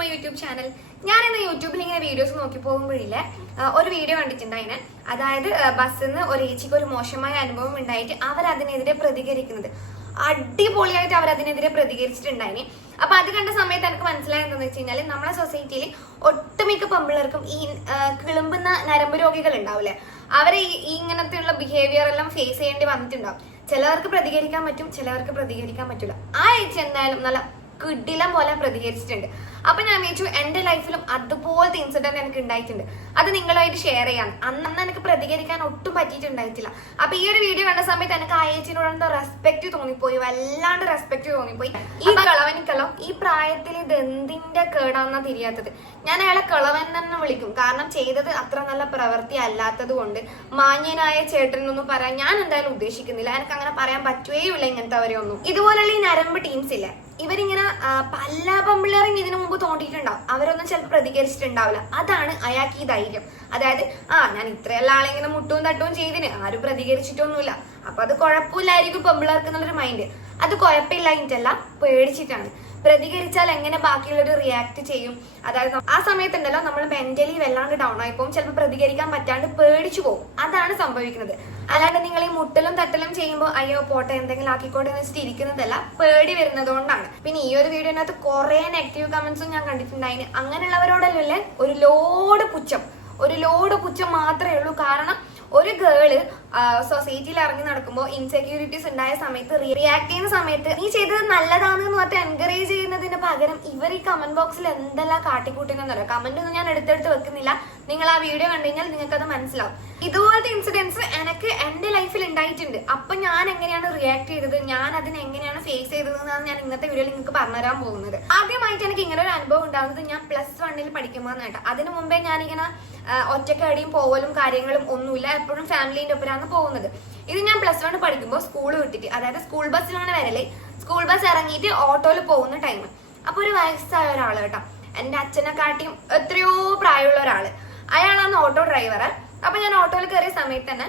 My YouTube channel. ഞാൻ ഇന്ന് യൂട്യൂബിൽ ഇങ്ങനെ വീഡിയോസ് നോക്കി പോകുമ്പോഴില്ലേ ഒരു വീഡിയോ കണ്ടിട്ടുണ്ടായിന് അതായത് ബസ്സിൽ നിന്ന് ഒരു ഏച്ചിക്ക് ഒരു മോശമായ അനുഭവം ഉണ്ടായിട്ട് അവർ അതിനെതിരെ പ്രതികരിക്കുന്നത്. അടിപൊളിയായിട്ട് അവർ അതിനെതിരെ പ്രതികരിച്ചിട്ടുണ്ടായിന്. അപ്പൊ അത് കണ്ട സമയത്ത് എനിക്ക് മനസ്സിലായത് എന്താണെന്ന് വെച്ച് കഴിഞ്ഞാൽ നമ്മുടെ സൊസൈറ്റിയിൽ ഒട്ടുമിക്ക പമ്പിളർക്കും ഈ കിളുമ്പുന്ന നരമ്പ് രോഗികൾ ഉണ്ടാവില്ലേ? അവരെ ഈ ഇങ്ങനത്തെയുള്ള ബിഹേവിയർ എല്ലാം ഫേസ് ചെയ്യേണ്ടി വന്നിട്ടുണ്ടാവും. ചിലവർക്ക് പ്രതികരിക്കാൻ പറ്റും ചിലവർക്ക് പ്രതികരിക്കാൻ പറ്റില്ല ആ ഏച്ചി എന്തായാലും നല്ല കിടിലം പോലെ പ്രതികരിച്ചിട്ടുണ്ട്. അപ്പൊ ഞാൻ വിചാരിച്ചു എന്റെ ലൈഫിലും അതുപോലത്തെ ഇൻസിഡന്റ് എനിക്ക് ഉണ്ടായിട്ടുണ്ട്. അത് നിങ്ങളായിട്ട് ഷെയർ ചെയ്യാം. അന്ന് എനിക്ക് പ്രതികരിക്കാൻ ഒട്ടും പറ്റിയിട്ടുണ്ടായിട്ടില്ല. അപ്പൊ ഈ ഒരു വീഡിയോ കണ്ട സമയത്ത് എനിക്ക് ആ ഏച്ചിനോട് റെസ്പെക്ട് തോന്നിപ്പോയി. വല്ലാണ്ട് റെസ്പെക്ട് തോന്നിപ്പോയി. ഈ കളവനിക്കല്ലോ ഈ പ്രായത്തിൽ ഇത് എന്തിന്റെ കേടാന്നാ തിരിയാത്തത്? ഞാൻ അയാളെ കളവൻ തന്നെ വിളിക്കും. കാരണം ചെയ്തത് അത്ര നല്ല പ്രവൃത്തി അല്ലാത്തത് കൊണ്ട് മാന്യനായ ചേട്ടൻ ഒന്നും പറയാൻ ഞാൻ എന്തായാലും ഉദ്ദേശിക്കുന്നില്ല. എനിക്ക് അങ്ങനെ പറയാൻ പറ്റുകയില്ല ഇങ്ങനത്തെ അവരെയൊന്നും. ഇതുപോലുള്ള ഈ നരമ്പ് ടീംസ് ഇല്ലേ? ഇവരിങ്ങനെ പല പെമ്പിള്ളേരും ഇതിനു മുമ്പ് തോണ്ടിയിട്ടുണ്ടാവും. അവരൊന്നും ചിലപ്പോൾ പ്രതികരിച്ചിട്ടുണ്ടാവില്ല. അതാണ് അയാൾക്ക് ഈ ധൈര്യം. അതായത് ആ ഞാൻ ഇത്രയെല്ലാം ആളെങ്ങനെ മുട്ടും തട്ടും ചെയ്തിന് ആരും പ്രതികരിച്ചിട്ടൊന്നുമില്ല. അപ്പൊ അത് കുഴപ്പമില്ലായിരിക്കും പെമ്പിള്ളേർക്ക് എന്നുള്ളൊരു മൈൻഡ് അത് കുഴപ്പമില്ലായിട്ടല്ല പേടിച്ചിട്ടാണ്. പ്രതികരിച്ചാൽ എങ്ങനെ ബാക്കിയുള്ളവർ റിയാക്ട് ചെയ്യും? അതായത് ആ സമയത്തുണ്ടല്ലോ നമ്മൾ മെന്റലി വല്ലാണ്ട് ഡൗൺ ആയി പോകും. ചിലപ്പോൾ പ്രതികരിക്കാൻ പറ്റാണ്ട് പേടിച്ചു പോകും. അതാണ് സംഭവിക്കുന്നത്. അല്ലാണ്ട് നിങ്ങൾ ഈ മുട്ടലും തട്ടലും ചെയ്യുമ്പോൾ അയ്യോ പോട്ടെ എന്തെങ്കിലും ആക്കിക്കോട്ടെ എന്ന് വെച്ചിട്ട് ഇരിക്കുന്നതല്ല പേടി വരുന്നത് കൊണ്ടാണ് പിന്നെ ഈ ഒരു വീഡിയോനകത്ത് കുറെ നെഗറ്റീവ് കമന്റ്സും ഞാൻ കണ്ടിട്ടുണ്ടായിന് അങ്ങനെയുള്ളവരോടല്ലേ ഒരു ലോഡ് പുച്ഛം. ഒരു ലോഡ് പുച്ഛം മാത്രമേ ഉള്ളൂ. കാരണം ഒരു ഗേൾ സൊസൈറ്റിയിൽ ഇറങ്ങി നടക്കുമ്പോൾ ഇൻസെക്യൂരിറ്റീസ് ഉണ്ടായ സമയത്ത് റിയാക്ട് ചെയ്യുന്ന സമയത്ത് നീ ചെയ്തത് നല്ലതാണെന്ന് പറഞ്ഞിട്ട് എൻകറേജ് ചെയ്യുന്നതിന് പകരം ഇവർ ഈ കമന്റ് ബോക്സിൽ എന്തെല്ലാം കാട്ടിക്കൂട്ടുന്നറിയോ കമന്റ് ഒന്നും ഞാൻ എടുത്തെടുത്ത് വെക്കുന്നില്ല. നിങ്ങൾ ആ വീഡിയോ കണ്ടു കഴിഞ്ഞാൽ നിങ്ങൾക്ക് അത് മനസ്സിലാവും. ഇതുപോലത്തെ ഇൻസിഡൻസ് എനിക്ക് എന്റെ ലൈഫിൽ ഉണ്ടായിട്ടുണ്ട് അപ്പൊ ഞാൻ എങ്ങനെയാണ് റിയാക്ട് ചെയ്തത്? ഞാൻ അതിനെ എങ്ങനെയാണ് ഫേസ് ചെയ്തത് എന്നാണ് ഞാൻ ഇന്നത്തെ വീഡിയോയിൽ നിങ്ങൾക്ക് പറഞ്ഞുതരാൻ പോകുന്നത്. ആദ്യമായിട്ട് എനിക്ക് ഇങ്ങനെ ഒരു അനുഭവം ഉണ്ടാകുന്നത് ഞാൻ പ്ലസ് വണ്ണിൽ പഠിക്കുമ്പോൾ കേട്ടോ. അതിനു മുമ്പേ ഞാനിങ്ങനെ ഒറ്റയ്ക്ക് ഒറ്റക്കടിയും പോകലും കാര്യങ്ങളും ഒന്നുമില്ല. എപ്പോഴും ഫാമിലീന്റെ ഒപ്പരാണ് പോകുന്നത്. ഇത് ഞാൻ പ്ലസ് വൺ പഠിക്കുമ്പോൾ സ്കൂൾ വിട്ടിട്ട് അതായത് സ്കൂൾ ബസ്സിലാണ് വരൽ. സ്കൂൾ ബസ് ഇറങ്ങിയിട്ട് ഓട്ടോയിൽ പോകുന്ന ടൈം അപ്പൊ ഒരു വയസ്സായ ഒരാൾ കേട്ടോ. എന്റെ അച്ഛനെക്കാട്ടിയും എത്രയോ പ്രായമുള്ള ഒരാൾ. അയാളാണ് ഓട്ടോ ഡ്രൈവർ അപ്പൊ ഞാൻ ഓട്ടോയിൽ കയറിയ സമയത്ത് തന്നെ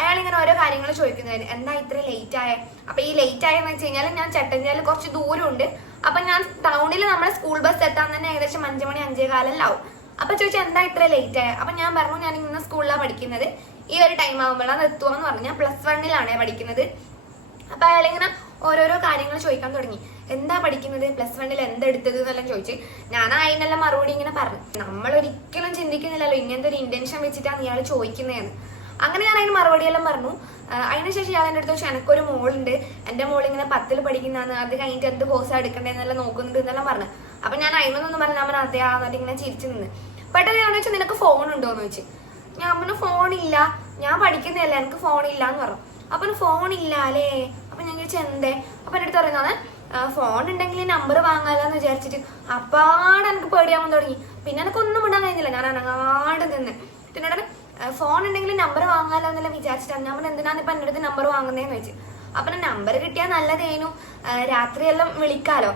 അയാൾ ഇങ്ങനെ ഓരോ കാര്യങ്ങൾ ചോദിക്കുന്നതായിരുന്നു എന്താ ഇത്ര ലേറ്റ് ആയ? അപ്പൊ ഈ ലേറ്റ് ആയെന്ന് വെച്ച് കഴിഞ്ഞാൽ ഞാൻ ചട്ടഞ്ചാലിൽ കുറച്ച് ദൂരമുണ്ട്. അപ്പൊ ഞാൻ ടൗണിൽ നമ്മുടെ സ്കൂൾ ബസ് എത്താൻ തന്നെ ഏകദേശം അഞ്ചു മണി അഞ്ചേ കാലെല്ലാം അപ്പൊ ചോദിച്ചാൽ എന്താ ഇത്ര ലേറ്റ് ആയ? അപ്പൊ ഞാൻ പറഞ്ഞു ഞാൻ ഇന്ന് സ്കൂളിലാണ് പഠിക്കുന്നത്. ഈ ഒരു ടൈം ആകുമ്പോഴാണ് എത്തുവാന്ന് പറഞ്ഞു. ഞാൻ പ്ലസ് വണ്ണിലാണ് പഠിക്കുന്നത്. അപ്പൊ അയാളിങ്ങനെ ഓരോരോ കാര്യങ്ങൾ ചോദിക്കാൻ തുടങ്ങി. എന്താ പഠിക്കുന്നത്? പ്ലസ് വണ്ണിൽ എന്താ എടുത്തത് എന്നെല്ലാം ചോദിച്ച് ഞാൻ അതിനെല്ലാം മറുപടി ഇങ്ങനെ പറഞ്ഞു. നമ്മൾ ഒരിക്കലും ചിന്തിക്കുന്നില്ലല്ലോ ഇങ്ങനത്തെ ഒരു ഇന്റൻഷൻ വെച്ചിട്ടാണ് ഇയാൾ ചോദിക്കുന്നതെന്ന്. അങ്ങനെ ഞാൻ അതിന് മറുപടിയെല്ലാം പറഞ്ഞു. അതിനുശേഷം ഇയാൾ എന്റെ അടുത്ത് വെച്ചാൽ എനിക്കൊരു മോളുണ്ട്. എന്റെ മോൾ ഇങ്ങനെ പത്തിൽ പഠിക്കുന്നതാണ്. അത് കഴിഞ്ഞിട്ട് എന്ത് കോഴ്സ് എടുക്കണ്ടേന്നെല്ലാം നോക്കുന്നുണ്ട് എന്നെല്ലാം പറഞ്ഞു. അപ്പൊ ഞാൻ അതിനൊന്നും പറഞ്ഞു പറഞ്ഞു അതെ എന്നിട്ട് ഇങ്ങനെ ചിരിച്ചു നിന്ന്. പെട്ടെന്ന് ഞാൻ വെച്ചാൽ നിനക്ക് ഫോൺ ഉണ്ടോ? എന്ന് വെച്ച് ഞാൻ ഫോൺ ഇല്ല. ഞാൻ പഠിക്കുന്നതല്ല. എനിക്ക് ഇല്ല എന്ന് പറഞ്ഞു. അപ്പൊ ഫോൺ ഇല്ല അല്ലേ? അപ്പൊ ഞാൻ ചോദിച്ചു എന്തേ അപ്പൊ എന്റെ അടുത്ത് പറയുന്നത് ഫോൺ ഉണ്ടെങ്കിൽ നമ്പർ വാങ്ങാലോന്ന് വിചാരിച്ചിട്ട് അപ്പാടെ എനിക്ക് പേടിയാവാൻ തുടങ്ങി. പിന്നെ എനിക്ക് ഒന്നും ഇടാൻ കഴിഞ്ഞില്ല. ഞാൻ അനങ്ങാണ്ട് നിന്ന്. പിന്നെ ഫോൺ ഉണ്ടെങ്കിൽ നമ്പർ വാങ്ങാലോ എന്നെല്ലാം വിചാരിച്ചിട്ടാണ് ഞാൻ എന്തിനാണ് ഇപ്പൊ എന്റെ അടുത്ത് നമ്പർ വാങ്ങുന്നതെന്ന് വെച്ച് അപ്പൊ നമ്പർ കിട്ടിയാൽ നല്ലതേനു. രാത്രിയെല്ലാം വിളിക്കാലോ.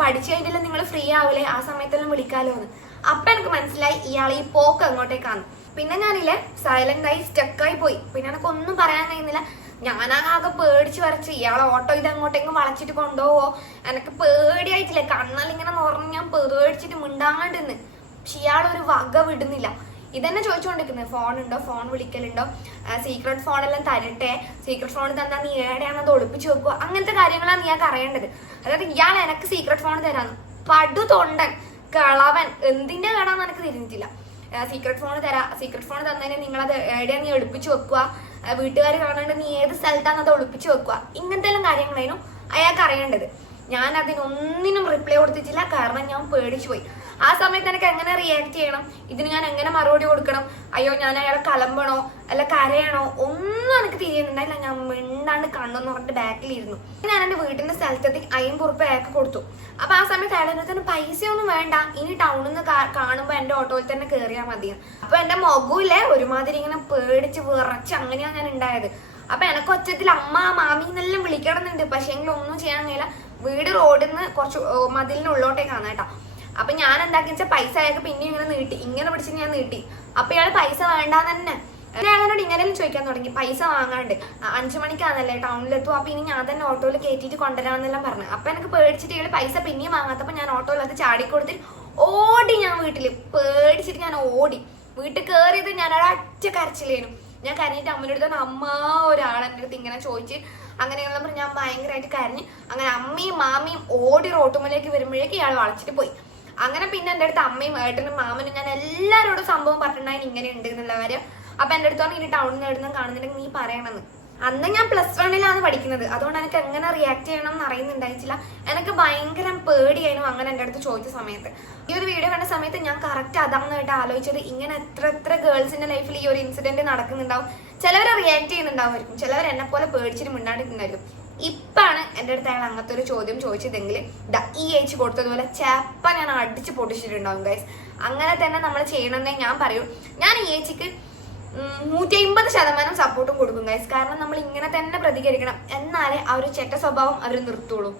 പഠിച്ചു കഴിഞ്ഞിട്ട് നിങ്ങൾ ഫ്രീ ആവില്ലേ ആ സമയത്തെല്ലാം വിളിക്കാലോ എന്ന് അപ്പൊ എനിക്ക് മനസ്സിലായി ഇയാൾ ഈ പോക്ക് അങ്ങോട്ടേക്കാണ് പിന്നെ ഞാനില്ലേ സൈലന്റ് ആയി സ്റ്റക്കായി പോയി. പിന്നെ എനിക്ക് ഒന്നും പറയാൻ കഴിയുന്നില്ല ഞാനാകെ പേടിച്ച് വരച്ച് ഇയാളെ ഓട്ടോ ഇത് അങ്ങോട്ടെങ്കിലും വളച്ചിട്ട് കൊണ്ടുപോവോ? എനിക്ക് പേടിയായിട്ടില്ല. കണ്ണലിങ്ങനെ നിറഞ്ഞ് ഞാൻ പേടിച്ചിട്ട് മിണ്ടാണ്ട് നിന്ന് പക്ഷെ ഇയാളൊരു വക വിടുന്നില്ല. ഇതന്നെ ചോദിച്ചുകൊണ്ടിരിക്കുന്നത് ഫോൺ ഉണ്ടോ ഫോൺ വിളിക്കലുണ്ടോ? സീക്രട്ട് ഫോൺ എല്ലാം തരട്ടെ? സീക്രട്ട് ഫോൺ തന്നാൽ നീ ഏടെയാണത് ഒളിപ്പിച്ചു വെക്കുക? അങ്ങനത്തെ കാര്യങ്ങളാണ് ഞാൻ അറിയേണ്ടത് അതായത് ഇയാൾ എനിക്ക് സീക്രട്ട് ഫോൺ തരാന്ന്. പടു തൊണ്ടൻ കളവൻ എന്തിന്റെ കേടാന്ന് എനിക്ക് തിരിഞ്ഞിട്ടില്ല. സീക്രട്ട് ഫോൺ തരാ. സീക്രട്ട് ഫോൺ തന്നതിന് നിങ്ങളത് എവിടെയാ നീ ഒളിപ്പിച്ചു വെക്കുക? വീട്ടുകാർ കാണാണ്ട് നീ ഏത് സ്ഥലത്താണ് അത് ഒളിപ്പിച്ചു വെക്കുക ഇങ്ങനത്തെ എല്ലാം കാര്യങ്ങളായിരുന്നു അയാൾക്ക് അറിയേണ്ടത്. ഞാൻ അതിനൊന്നിനും റിപ്ലൈ കൊടുത്തിട്ടില്ല. കാരണം ഞാൻ പേടിച്ചു പോയി. ആ സമയത്ത് എനിക്ക് എങ്ങനെ റിയാക്ട് ചെയ്യണം? ഇതിന് ഞാൻ എങ്ങനെ മറുപടി കൊടുക്കണം? അയ്യോ ഞാൻ അയാളെ കലമ്പണോ? അല്ല കരയണോ? ഒന്നും എനിക്ക് തിരിയുന്നുണ്ടായില്ല ഞാൻ മിണ്ടാണ്ട് കണ്ണെന്ന് പറഞ്ഞിട്ട് ബാക്കിലിരുന്നു. ഞാൻ എന്റെ വീട്ടിന്റെ സ്ഥലത്തേക്ക് അയ്യമ്പത് ഉറുപ്പ അയാൾക്ക് കൊടുത്തു. അപ്പൊ ആ സമയത്ത് അയാളെ അടുത്ത് പൈസയൊന്നും വേണ്ട. ഇനി ടൗണിൽ നിന്ന് കാണുമ്പോ എന്റെ ഓട്ടോയിൽ തന്നെ കയറിയാൽ മതി അപ്പൊ എന്റെ മുഖമില്ലേ ഒരുമാതിരി ഇങ്ങനെ പേടിച്ച് വിറച്ച് അങ്ങനെയാണ് ഞാൻ ഉണ്ടായത്. അപ്പൊ എനക്ക് ഒച്ചത്തിൽ അമ്മ മാമി എന്നെല്ലാം വിളിക്കണമെന്നുണ്ട്. പക്ഷേ എങ്കിലും ഒന്നും ചെയ്യാൻ കഴിയില്ല. വീട് റോഡിൽ നിന്ന് കുറച്ച് ഓ, മതിലിന് ഉള്ളോട്ടേക്കാണ് കേട്ടോ. അപ്പൊ ഞാൻ എന്താക്കി വെച്ചാൽ പൈസ അയാൾക്ക് പിന്നെ ഇങ്ങനെ നീട്ടി. ഇങ്ങനെ പിടിച്ച് ഞാൻ നീട്ടി. അപ്പൊ ഇയാൾ പൈസ വേണ്ട തന്നെ. അയാളോട് ഇങ്ങനെയും ചോദിക്കാൻ തുടങ്ങി. പൈസ വാങ്ങാണ്ട് അഞ്ചു മണിക്കാണല്ലേ ടൗണിലെത്തും. അപ്പൊ ഇനി ഞാൻ തന്നെ ഓട്ടോയിൽ കയറ്റിയിട്ട് കൊണ്ടുവരാമെന്നെല്ലാം പറഞ്ഞു. അപ്പൊ എനിക്ക് പേടിച്ചിട്ട് ഇയാൾ പൈസ പിന്നെയും വാങ്ങാത്തപ്പോ ഞാൻ ഓട്ടോയിൽ അത് ചാടിക്കൊടുത്തിട്ട് ഓടി ഞാൻ വീട്ടിൽ. പേടിച്ചിട്ട് ഞാൻ ഓടി. വീട്ടിൽ കയറിയത് ഞാൻ ഒരൊറ്റ കരച്ചിലേനു. ഞാൻ കരഞ്ഞിട്ട് അമ്മയുടെ അടുത്ത് അമ്മ ഒരാൾ എന്റെ അടുത്ത് ഇങ്ങനെ ചോദിച്ച് അങ്ങനെയുള്ള പറഞ്ഞ് ഞാൻ ഭയങ്കരമായിട്ട് കരഞ്ഞ് അങ്ങനെ അമ്മയും മാമയും ഓടി റോട്ടുമലേക്ക് വരുമ്പോഴേക്ക് ഇയാൾ വളച്ചിട്ട് പോയി. അങ്ങനെ പിന്നെ എന്റെ അടുത്ത് അമ്മയും ഏട്ടനും മാമനും ഞാൻ എല്ലാവരോടും സംഭവം പറഞ്ഞിട്ടുണ്ടായിരുന്നു ഇങ്ങനെ ഉണ്ട് എന്നുള്ള കാര്യം. അപ്പൊ എന്റെ അടുത്ത് ഇനി ടൗണിൽ നിന്ന് കാണുന്നുണ്ടെങ്കിൽ നീ പറയണമെന്ന്. അന്ന് ഞാൻ പ്ലസ് വണ്ണിലാണ് പഠിക്കുന്നത്. അതുകൊണ്ട് എനിക്ക് എങ്ങനെ റിയാക്ട് ചെയ്യണം എന്ന് അറിയുന്നുണ്ടായിട്ടില്ല. എനിക്ക് ഭയങ്കര പേടിയായിരുന്നു അങ്ങനെ എന്റെ അടുത്ത് ചോദിച്ച സമയത്ത്. ഈ ഒരു വീഡിയോ കണ്ട സമയത്ത് ഞാൻ കറക്റ്റ് അതാണെന്നായിട്ട് ആലോചിച്ചത് ഇങ്ങനെ എത്ര എത്ര ഗേൾസിന്റെ ലൈഫിൽ ഈ ഒരു ഇൻസിഡന്റ് നടക്കുന്നുണ്ടാവും. ചിലവർ റിയാക്ട് ചെയ്യുന്നുണ്ടാവുമായിരിക്കും. ചിലവർ എന്നെ പോലെ പേടിച്ചിട്ട് മിണ്ടാണ്ടിട്ടുണ്ടായിരിക്കും ഇപ്പാണ് എന്റെ അടുത്ത് അയാൾ അങ്ങനത്തെ ഒരു ചോദ്യം ചോദിച്ചതെങ്കിൽ ദാ ഈ ഏച്ച് കൊടുത്തതുപോലെ ചേപ്പ ഞാൻ അടിച്ച് പൊട്ടിച്ചിട്ടുണ്ടാവും ഗൈസ് അങ്ങനെ തന്നെ നമ്മൾ ചെയ്യണമെന്നേ ഞാൻ പറയൂ. ഞാൻ ഈ ഏച്ചിക്ക് നൂറ്റി അമ്പത് ശതമാനം സപ്പോർട്ടും കൊടുക്കും ഗൈസ് കാരണം നമ്മൾ ഇങ്ങനെ തന്നെ പ്രതികരിക്കണം. എന്നാലേ ആ ഒരു ചെറ്റ സ്വഭാവം അവർ നിർത്തുള്ളൂ.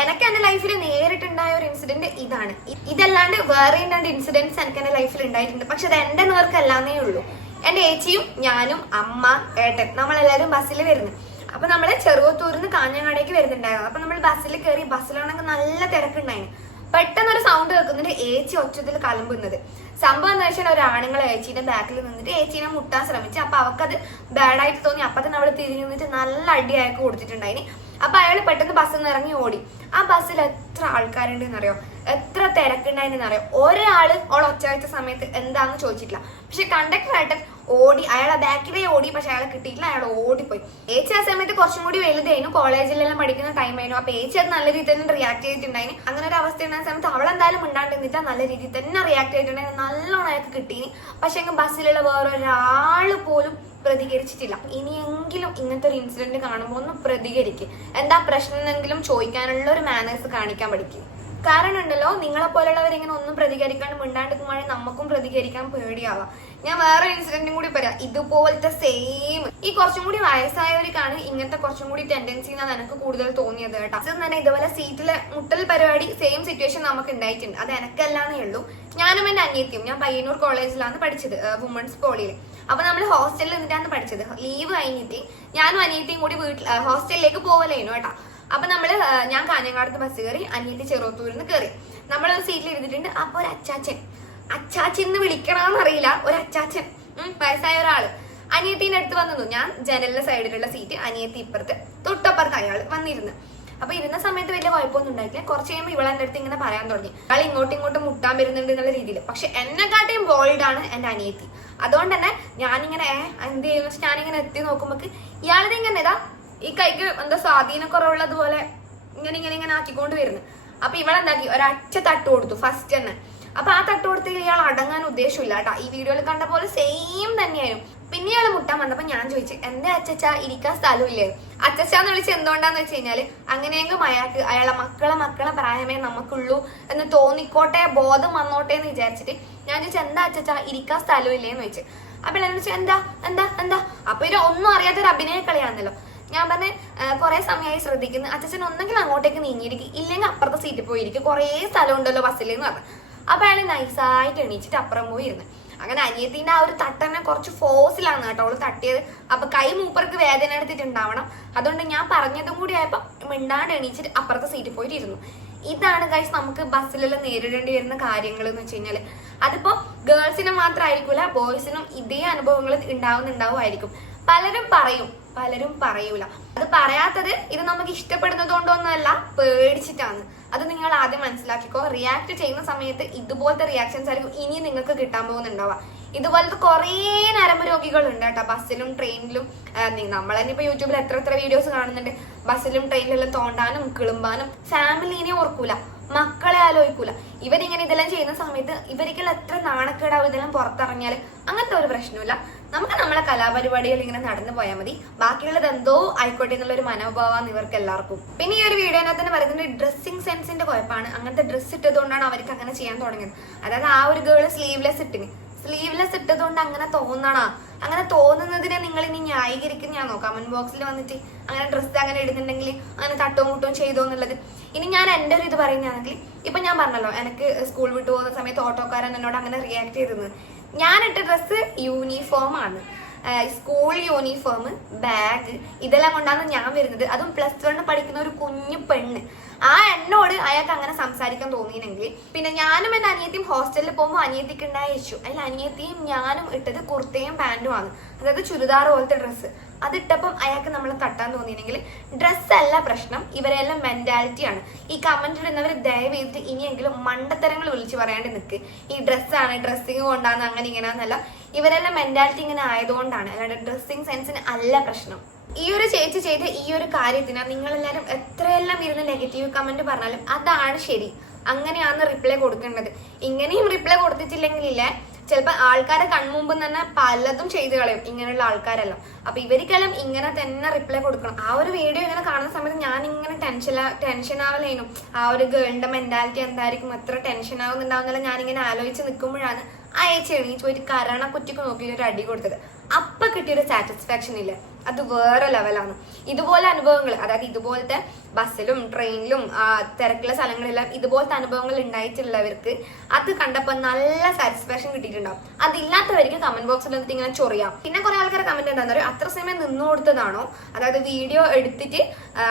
എനിക്ക് എന്റെ ലൈഫിൽ നേരിട്ടുണ്ടായ ഒരു ഇൻസിഡന്റ് ഇതാണ്. ഇതല്ലാണ്ട് വേറെ രണ്ട് ഇൻസിഡൻസ് എനിക്ക് എന്റെ ലൈഫിൽ ഉണ്ടായിട്ടുണ്ട്. പക്ഷെ അത് എന്റെ നേർക്കല്ലാന്നേ ഉള്ളൂ. എന്റെ ഏച്ചിയും ഞാനും അമ്മ ഏട്ടൻ നമ്മളെല്ലാവരും ബസ്സിൽ വരുന്നു. അപ്പൊ നമ്മൾ ചെറുവത്തൂരിൽ നിന്ന് കാഞ്ഞങ്ങാടേക്ക് വരുന്നുണ്ടായിരുന്നു. അപ്പൊ നമ്മൾ ബസ്സിൽ കയറി ബസ്സിലാണെങ്കിൽ നല്ല തിരക്കുണ്ടായിരുന്നു. പെട്ടെന്ന് ഒരു സൗണ്ട് കേൾക്കുന്നുണ്ട് ഏച്ചി ഒച്ചത്തിൽ കലമ്പുന്നത്. സംഭവം എന്ന് വെച്ചാൽ ഒരു ആണുങ്ങൾ ഏച്ചീന്റെ ബാക്കിൽ നിന്നിട്ട് ഏച്ചീനെ മുട്ടാൻ ശ്രമിച്ചു അപ്പൊ അവക്കത് ബാഡായിട്ട് തോന്നി. അപ്പൊ തന്നെ അവൾ തിരിഞ്ഞു നിന്നിട്ട് നല്ല അടി അയാൾക്ക് കൊടുത്തിട്ടുണ്ടായിന്. അപ്പൊ അയാൾ പെട്ടെന്ന് ബസ്സിൽ നിന്ന് ഇറങ്ങി ഓടി. ആ ബസ്സിൽ എത്ര ആൾക്കാരുണ്ടെന്ന് അറിയോ എത്ര തിരക്കുണ്ടായെന്ന് അറിയോ ഒരാൾ അവൾ ഒച്ച സമയത്ത് എന്താന്ന് ചോദിച്ചിട്ടില്ല. പക്ഷെ കണ്ടക്ടർ ആയിട്ട് ഓടി അയാളെ ബാക്കിലേ ഓടി പക്ഷെ അയാളെ കിട്ടിയില്ല അയാൾ ഓടിപ്പോയി. ഏച്ചി ആ സമയത്ത് കുറച്ചും കൂടി വലുതായിരുന്നു. കോളേജിലെല്ലാം പഠിക്കുന്ന ടൈം ആയിരുന്നു. അപ്പൊ ഏച്ചി അത് നല്ല രീതിയിൽ തന്നെ റിയാക്ട് ചെയ്തിട്ടുണ്ടായിന്. അങ്ങനെ ഒരു അവസ്ഥ ഉണ്ടായ സമയത്ത് അവൾ എന്തായാലും നിന്നിട്ട് നല്ല രീതിയിൽ തന്നെ റിയാക്ട് ചെയ്തിട്ടുണ്ടായിരുന്നു നല്ലോണം അയാൾക്ക് കിട്ടി പക്ഷെ അങ്ങ് ബസ്സിലുള്ള വേറൊരാൾ പോലും പ്രതികരിച്ചിട്ടില്ല. ഇനിയെങ്കിലും ഇങ്ങനത്തെ ഒരു ഇൻസിഡന്റ് കാണുമ്പോൾ ഒന്ന് പ്രതികരിക്കുക എന്താ പ്രശ്നം എന്നെങ്കിലും ചോദിക്കാനുള്ള ഒരു മാനേഴ്സ് കാണിക്കാൻ പഠിക്കും. കാരണം ഉണ്ടല്ലോ നിങ്ങളെ പോലുള്ളവർ ഇങ്ങനെ ഒന്നും പ്രതികരിക്കാണ്ട് മിണ്ടാണ്ടിരിക്കുമ്പോഴേ നമുക്കും പ്രതികരിക്കാൻ പേടിയാവാം. ഞാൻ വേറെ ഇൻസിഡന്റും കൂടി പറയാം. ഇതുപോലത്തെ സെയിം ഈ കുറച്ചും കൂടി വയസ്സായവർക്കാണ് ഇങ്ങനത്തെ കുറച്ചും കൂടി ടെൻഡൻസി എന്നാണ് എനിക്ക് കൂടുതൽ തോന്നിയത് കേട്ടോ. അത് തന്നെ ഇതുപോലെ സീറ്റിലെ മുട്ടൽ പരിപാടി സെയിം സിറ്റുവേഷൻ നമുക്ക് ഉണ്ടായിട്ടുണ്ട്. അത് എനക്കല്ലാന്നേ ഉള്ളൂ. ഞാനും എന്റെ അനിയത്തിയും ഞാൻ പയ്യന്നൂർ കോളേജിലാണ് പഠിച്ചത് വുമൺസ് കോളേജിൽ അപ്പൊ നമ്മൾ ഹോസ്റ്റലിൽ നിന്നിട്ടാണ് പഠിച്ചത്. ലീവ് കഴിഞ്ഞിട്ട് ഞാനും അനിയത്തിയും കൂടി വീട്ടിൽ ഹോസ്റ്റലിലേക്ക് പോവലായിരുന്നു കേട്ടോ. അപ്പൊ നമ്മൾ ഞാൻ കാഞ്ഞങ്ങാടത്ത് ബസ് കയറി അനിയന്റെ ചെറുത്തൂരിൽ നിന്ന് കയറി. നമ്മൾ സീറ്റിൽ ഇരുന്നിട്ടുണ്ട്. അപ്പൊ ഒരു അച്ചാച്ചൻ. അച്ചാച്ചൻ എന്ന് വിളിക്കണമെന്നറിയില്ല ഒരു അച്ചാച്ചൻ. വയസ്സായ ഒരാൾ. അനിയത്തിന്റെ അടുത്ത് വന്നു ഞാൻ ജനലിന്റെ സൈഡിലുള്ള സീറ്റ് അനിയത്തി ഇപ്പുറത്ത്. തൊട്ടപ്പുറത്ത് അയാൾ വന്നിരുന്നു. അപ്പൊ ഇരുന്ന സമയത്ത് വലിയ കുഴപ്പമൊന്നും ഉണ്ടായിട്ടില്ല. കുറച്ച് കഴിയുമ്പോൾ ഇവളെന്റെ അടുത്ത് ഇങ്ങനെ പറയാൻ തുടങ്ങി. അയാൾ ഇങ്ങോട്ടും ഇങ്ങോട്ടും മുട്ടാൻ വരുന്നുണ്ട് എന്നുള്ള രീതിയിൽ പക്ഷെ എന്നെക്കാട്ടിയും ബോൾഡ് ആണ് എന്റെ അനിയത്തി. അതുകൊണ്ട് തന്നെ ഞാനിങ്ങനെ എന്ത് ചെയ്യുന്നു? ഞാനിങ്ങനെ എത്തി നോക്കുമ്പോൾ ഇയാളുടെ ഇങ്ങനെ ഇതാ ഈ കൈക്ക് എന്താ സ്വാധീനക്കുറവുള്ളതുപോലെ ഇങ്ങനെ ഇങ്ങനെ ഇങ്ങനെ ആക്കിക്കൊണ്ട് വരുന്നു. അപ്പൊ ഇവളെന്താക്കി ഒരച്ച തട്ട് കൊടുത്തു ഫസ്റ്റ് തന്നെ. അപ്പൊ ആ തട്ട് കൊടുത്ത് ഇയാൾ അടങ്ങാൻ ഉദ്ദേശമില്ല കേട്ടോ. ഈ വീഡിയോയിൽ കണ്ട പോലെ സെയിം തന്നെയായിരുന്നു. പിന്നെ ഇയാൾ മുട്ടാൻ വന്നപ്പോ ഞാൻ ചോദിച്ചു എന്റെ അച്ചച്ച? ഇരിക്കാൻ സ്ഥലമില്ലേ? അച്ചച്ച എന്ന് വിളിച്ച് എന്തുകൊണ്ടാന്ന് വെച്ച് കഴിഞ്ഞാൽ അങ്ങനെയെങ്കിലും അയാൾക്ക് അയാളെ മക്കളെ മക്കളെ പ്രായമേ നമുക്കുള്ളൂ എന്ന് തോന്നിക്കോട്ടെ ബോധം വന്നോട്ടെ എന്ന് വിചാരിച്ചിട്ട് ഞാൻ ചോദിച്ചു എന്താ അച്ചച്ച? ഇരിക്കാൻ സ്ഥലമില്ലേ? എന്ന് ചോദിച്ചു. അപ്പൊ എന്താ? എന്താ? എന്താ? അപ്പൊ ഇത് ഒന്നും അറിയാത്തൊരു അഭിനയ കളിയാണല്ലോ ഞാൻ പറഞ്ഞ കുറെ സമയമായി ശ്രദ്ധിക്കുന്നു. അച്ഛൻ ഒന്നെങ്കിൽ അങ്ങോട്ടേക്ക് നീങ്ങിയിരിക്കും. ഇല്ലെങ്കിൽ അപ്പുറത്തെ സീറ്റിൽ പോയിരിക്കും. കുറേ സ്ഥലം ഉണ്ടല്ലോ ബസ്സിൽ എന്ന് പറഞ്ഞു. അപ്പൊ അയാൾ നൈസായിട്ട് എണീച്ചിട്ട് അപ്പുറം പോയി ഇരുന്ന്. അങ്ങനെ അനിയത്തിന്റെ ആ ഒരു തട്ടനെ കുറച്ച് ഫോഴ്സിലാണ് കേട്ടോ അവൾ തട്ടിയത്. അപ്പൊ കൈ മൂപ്പർക്ക് വേദന എടുത്തിട്ടുണ്ടാവണം. അതുകൊണ്ട് ഞാൻ പറഞ്ഞതും കൂടി ആയപ്പോ മിണ്ടാണ്ട് എണീച്ചിട്ട് അപ്പുറത്തെ സീറ്റിൽ പോയിട്ട് ഇരുന്നു. ഇതാണ് ഗൈസ് നമുക്ക് ബസ്സിലെല്ലാം നേരിടേണ്ടി വരുന്ന കാര്യങ്ങൾ എന്ന് വെച്ച് കഴിഞ്ഞാൽ. അതിപ്പോ ഗേൾസിന് മാത്രമായിരിക്കില്ല ബോയ്സിനും ഇതേ അനുഭവങ്ങൾ ഉണ്ടാവുന്നുണ്ടാവുമായിരിക്കും. പലരും പറയും പലരും പറയൂല. അത് പറയാത്തത് ഇത് നമുക്ക് ഇഷ്ടപ്പെടുന്നത് കൊണ്ടൊന്നുമല്ല പേടിച്ചിട്ടാണ്. അത് നിങ്ങൾ ആദ്യം മനസ്സിലാക്കിക്കോ. റിയാക്ട് ചെയ്യുന്ന സമയത്ത് ഇതുപോലത്തെ റിയാക്ഷൻസ് ആയിരിക്കും ഇനി നിങ്ങൾക്ക് കിട്ടാൻ പോകുന്നുണ്ടാവുക. ഇതുപോലത്തെ കുറേ നരമ്പ് രോഗികളുണ്ട് കേട്ടോ. ബസ്സിലും ട്രെയിനിലും നമ്മൾ തന്നെ ഇപ്പൊ യൂട്യൂബിൽ എത്ര എത്ര വീഡിയോസ് കാണുന്നുണ്ട്. ബസ്സിലും ട്രെയിനിലെല്ലാം തോണ്ടാനും കിളുമ്പാനും ഫാമിലിനെ ഓർക്കൂല. മക്കളെ ആലോചിക്കൂല. ഇവരിങ്ങനെ ഇതെല്ലാം ചെയ്യുന്ന സമയത്ത് ഇവർക്കെല്ലാം എത്ര നാണക്കേടാവും ഇതെല്ലാം പുറത്തിറങ്ങിയാൽ അങ്ങനത്തെ ഒരു പ്രശ്നമില്ല നമുക്ക് നമ്മളെ കലാപരിപാടികൾ ഇങ്ങനെ നടന്നു പോയാൽ മതി. ബാക്കിയുള്ളത് എന്തോ ആയിക്കോട്ടെ എന്നുള്ള ഒരു മനോഭാവമാണ് ഇവർക്ക് എല്ലാവർക്കും. പിന്നെ ഈ ഒരു വീഡിയോനകത്ത് തന്നെ പറയുന്നത് ഡ്രസ്സിങ് സെൻസിന്റെ കുഴപ്പമാണ് അങ്ങനത്തെ ഡ്രസ്സ് ഇട്ടതുകൊണ്ടാണ് അവർക്ക് അങ്ങനെ ചെയ്യാൻ തുടങ്ങിയത്. അതായത് ആ ഒരു ഗേൾ സ്ലീവ്ലെസ് ഇട്ടിന്. സ്ലീവ്ലെസ് ഇട്ടതുകൊണ്ട് അങ്ങനെ തോന്നണ? അങ്ങനെ തോന്നുന്നതിനെ നിങ്ങൾ ഇനി ന്യായീകരിക്കുന്നതാണോ കമന്റ് ബോക്സിൽ വന്നിട്ട് അങ്ങനെ ഡ്രസ്സ് അങ്ങനെ ഇടുന്നുണ്ടെങ്കിൽ അങ്ങനെ തട്ടോ മുട്ടോ ചെയ്തോ എന്നുള്ളത്. ഇനി ഞാൻ എന്റെ ഒരു ഇത് പറയുന്നതാണെങ്കിൽ ഇപ്പൊ ഞാൻ പറഞ്ഞല്ലോ എനിക്ക് സ്കൂൾ വിട്ടു പോകുന്ന സമയത്ത് ഓട്ടോക്കാരൻ എന്നോട് അങ്ങനെ റിയാക്ട് ചെയ്തത് ഞാൻ ഇട്ട ഡ്രസ്സ് യൂണിഫോം ആണ്. സ്കൂൾ യൂണിഫോം ബാഗ് ഇതെല്ലാം കൊണ്ടാണ് ഞാൻ വരുന്നത്. അതും പ്ലസ് വണ്ണ് പഠിക്കുന്ന ഒരു കുഞ്ഞു പെണ്ണ്. ആ എന്നോട് അയാൾക്ക് അങ്ങനെ സംസാരിക്കാൻ തോന്നിയില്ലെങ്കിൽ പിന്നെ ഞാനും എന്റെ അനിയത്തിയും ഹോസ്റ്റലിൽ പോകുമ്പോൾ അനിയത്തിക്ക് ഉണ്ടായ ഇഷ്യൂ അതിൽ അനിയത്തിയും ഞാനും ഇട്ടത് കുർത്തയും പാന്റുമാണ് അതായത് ചുരിദാർ പോലത്തെ ഡ്രസ്സ് അതിട്ടപ്പം അയാൾക്ക് നമ്മളെ തട്ടാൻ തോന്നിയില്ലെങ്കിൽ ഡ്രസ്സല്ല അല്ല പ്രശ്നം. ഇവരെല്ലാം മെന്റാലിറ്റിയാണ് ഈ കമന്റ് ഇടുന്നവർ ദയവ് ഇനിയെങ്കിലും മണ്ടത്തരങ്ങൾ വിളിച്ച് പറയാണ്ട് നിൽക്ക് ഈ ഡ്രസ്സാണ് ഡ്രസ്സിങ് കൊണ്ടാണ് അങ്ങനെ ഇങ്ങനെയാന്നല്ല ഇവരെല്ലാം മെന്റാലിറ്റി ഇങ്ങനെ ആയതുകൊണ്ടാണ്. ഡ്രസ്സിംഗ് ഡ്രസ്സിങ് സെൻസിന് അല്ല പ്രശ്നം. ഈ ഒരു ചേച്ചി ചെയ്ത ഈ ഒരു കാര്യത്തിന് നിങ്ങളെല്ലാരും എത്രയെല്ലാം ഇരുന്ന് നെഗറ്റീവ് കമന്റ് പറഞ്ഞാലും അതാണ് ശരി. അങ്ങനെയാണ് റിപ്ലൈ കൊടുക്കേണ്ടത്. ഇങ്ങനെയും റിപ്ലൈ കൊടുത്തിട്ടില്ലെങ്കിലില്ലേ ചിലപ്പോൾ ആൾക്കാരെ കൺമുമ്പ് തന്നെ പലതും ചെയ്തു കളയും. ഇങ്ങനെയുള്ള ആൾക്കാരെല്ലാം. അപ്പൊ ഇവർക്കെല്ലാം ഇങ്ങനെ തന്നെ റിപ്ലൈ കൊടുക്കണം. ആ ഒരു വീഡിയോ ഇങ്ങനെ കാണുന്ന സമയത്ത് ഞാൻ ഇങ്ങനെ ടെൻഷൻ ടെൻഷൻ ആവലേനും. ആ ഒരു ഗേളിന്റെ മെന്റാലിറ്റി എന്തായിരിക്കും? എത്ര ടെൻഷൻ ആവുന്നുണ്ടാവുന്നില്ല ഞാൻ ഇങ്ങനെ ആലോചിച്ച് നിൽക്കുമ്പോഴാണ് ആ ചേച്ചി എണീച്ച് പോയിട്ട് കരണ കുറ്റിക്ക് നോക്കി ഒരു അടി കൊടുത്തത്. അപ്പൊ കിട്ടിയൊരു സാറ്റിസ്ഫാക്ഷൻ ഇല്ല. അത് വേറെ ലെവലാണ് ഇതുപോലെ അനുഭവങ്ങൾ അതായത് ഇതുപോലത്തെ ബസ്സിലും ട്രെയിനിലും തിരക്കുള്ള സ്ഥലങ്ങളിലെല്ലാം ഇതുപോലത്തെ അനുഭവങ്ങൾ ഉണ്ടായിട്ടുള്ളവർക്ക് അത് കണ്ടപ്പോൾ നല്ല സാറ്റിസ്ഫാക്ഷൻ കിട്ടിയിട്ടുണ്ടാവും. അതില്ലാത്തവർക്ക് കമന്റ് ബോക്സിൽ എന്നിട്ട് ഇങ്ങനെ ചൊറിയാം. പിന്നെ കുറെ ആൾക്കാർ കമന്റ് എന്താണെന്ന് പറയുക അത്ര സമയം നിന്നു കൊടുത്തതാണോ? അതായത് വീഡിയോ എടുത്തിട്ട്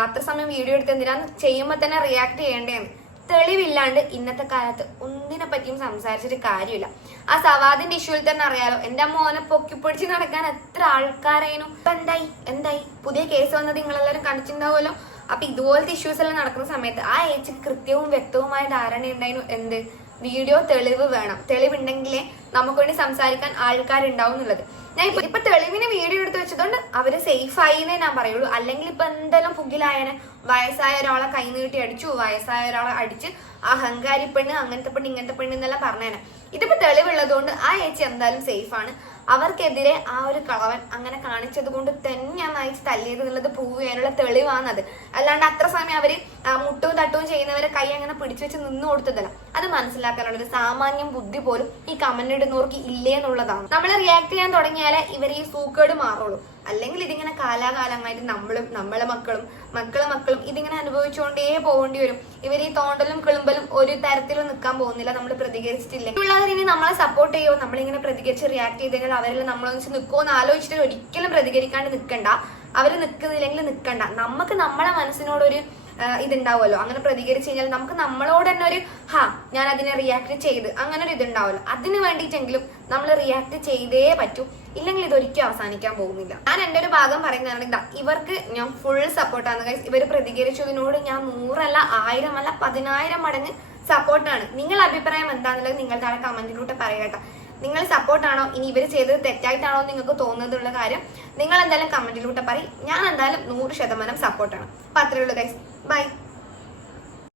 അത്ര സമയം വീഡിയോ എടുത്ത് എന്തിനാന്ന് ചെയ്യുമ്പോൾ തന്നെ റിയാക്ട് ചെയ്യേണ്ടതെന്ന് തെളിവില്ലാണ്ട് ഇന്നത്തെ കാലത്ത് ഒന്നിനെ പറ്റിയും സംസാരിച്ചിട്ട് കാര്യമില്ല. ആ സവാദിന്റെ ഇഷ്യൂൽ തന്നെ അറിയാലോ എന്റെ മോനെ പൊക്കി പൊടിച്ച് നടക്കാൻ എത്ര ആൾക്കാരായിരുന്നു ഇപ്പൊ എന്തായി? എന്തായി? പുതിയ കേസ് വന്നത് നിങ്ങളെല്ലാവരും കണ്ടിട്ടുണ്ടാവുമല്ലോ. അപ്പൊ ഇതുപോലത്തെ ഇഷ്യൂസ് എല്ലാം നടക്കുന്ന സമയത്ത് ആ ഏച്ചിക്ക് കൃത്യവും വ്യക്തവുമായ ധാരണ ഉണ്ടായിരുന്നു എന്ത്? വീഡിയോ തെളിവ് വേണം. തെളിവുണ്ടെങ്കിലേ നമുക്ക് വേണ്ടി സംസാരിക്കാൻ ആൾക്കാരുണ്ടാവും എന്നുള്ളത് ഞാൻ ഇപ്പൊ ഇപ്പൊ തെളിവിന് വീഡിയോ എടുത്ത് വെച്ചതുകൊണ്ട് അവർ സേഫ് ആയി എന്നേ ഞാൻ പറയുള്ളൂ. അല്ലെങ്കിൽ ഇപ്പൊ എന്തെല്ലാം പുകിലായനെ വയസ്സായ ഒരാളെ കൈ നീട്ടി അടിച്ചു വയസ്സായ ഒരാളെ അടിച്ച് അഹങ്കാരി പെണ്ണ് അങ്ങനത്തെ പെണ്ണ് ഇങ്ങനത്തെ പെണ്ണ് എന്നെല്ലാം പറഞ്ഞേനെ. ഇതിപ്പോ തെളിവുള്ളതുകൊണ്ട് ആ ഏച്ചി എന്തായാലും സേഫ് ആണ്. അവർക്കെതിരെ ആ ഒരു കളവൻ അങ്ങനെ കാണിച്ചത് കൊണ്ട് തന്നെയാണ് അയച്ച് തല്ലിയത് എന്നുള്ളത് പ്രൂവ് ചെയ്യാനുള്ള തെളിവാണത്. അല്ലാണ്ട് അത്ര സമയം അവർ മുട്ടും തട്ടവും ചെയ്യുന്നവരെ കൈ അങ്ങനെ പിടിച്ചു വെച്ച് നിന്ന് കൊടുത്തതല്ല. അത് മനസ്സിലാക്കാനുള്ള ഒരു സാമാന്യം ബുദ്ധി പോലും ഈ കമന്റ് ഇടുന്നവർക്ക് ഇല്ലേ എന്നുള്ളതാണ്. നമ്മൾ റിയാക്ട് ചെയ്യാൻ തുടങ്ങിയാലേ ഇവർ ഈ സൂക്കേട് മാറുള്ളൂ. അല്ലെങ്കിൽ ഇതിങ്ങനെ കാലാകാലമായിട്ട് നമ്മളും നമ്മളെ മക്കളും മക്കളെ മക്കളും ഇതിങ്ങനെ അനുഭവിച്ചുകൊണ്ടേ പോകേണ്ടി വരും. ഇവർ ഈ തോണ്ടലും കിളുമ്പലും ഒരു തരത്തിലും നിൽക്കാൻ പോകുന്നില്ല നമ്മൾ പ്രതികരിച്ചിട്ടില്ല. ഉള്ളവർ ഇനി നമ്മളെ സപ്പോർട്ട് ചെയ്യുമോ നമ്മളിങ്ങനെ പ്രതികരിച്ച് റിയാക്ട് ചെയ്തെങ്കിൽ അവരെല്ലാം നമ്മളൊന്നിച്ച് നിൽക്കുമോ എന്ന് ആലോചിച്ചിട്ട് ഒരിക്കലും പ്രതികരിക്കാണ്ട് നിൽക്കണ്ട. അവർ നിൽക്കുന്നില്ലെങ്കിൽ നിൽക്കണ്ട. നമുക്ക് നമ്മളെ മനസ്സിനോടൊരു ഇതുണ്ടാവുമല്ലോ. അങ്ങനെ പ്രതികരിച്ച് കഴിഞ്ഞാൽ നമുക്ക് നമ്മളോട് തന്നെ ഒരു ഹാ ഞാൻ അതിനെ റിയാക്ട് ചെയ്ത് അങ്ങനെ ഒരു ഇതുണ്ടാവുമല്ലോ അതിന് വേണ്ടിയിട്ടെങ്കിലും നമ്മൾ റിയാക്ട് ചെയ്തേ പറ്റൂ. ഇല്ലെങ്കിൽ ഇതൊരിക്കലും അവസാനിക്കാൻ പോകുന്നില്ല. ഞാൻ എന്റെ ഒരു ഭാഗം പറയുന്നതാണ് ഇതാ ഇവർക്ക് ഞാൻ ഫുൾ സപ്പോർട്ടാണ് ഗൈസ് ഇവർ പ്രതികരിച്ചതിനോട് ഞാൻ നൂറല്ല അല്ല പതിനായിരം മടങ്ങ് സപ്പോർട്ടാണ് നിങ്ങൾ അഭിപ്രായം എന്താണെന്നുള്ളത് നിങ്ങൾ താഴെ കമന്റിലൂടെ പറയട്ടെ നിങ്ങൾ സപ്പോർട്ടാണോ ഇനി ഇവർ ചെയ്തത് തെറ്റായിട്ടാണോ നിങ്ങൾക്ക് തോന്നുന്നതുള്ള കാര്യം നിങ്ങൾ എന്തായാലും കമന്റിലൂടെ പറയും. ഞാൻ എന്തായാലും നൂറ് ശതമാനം സപ്പോർട്ടാണ് അപ്പൊ അത്രയുള്ളൂ ഗൈസ് ബൈ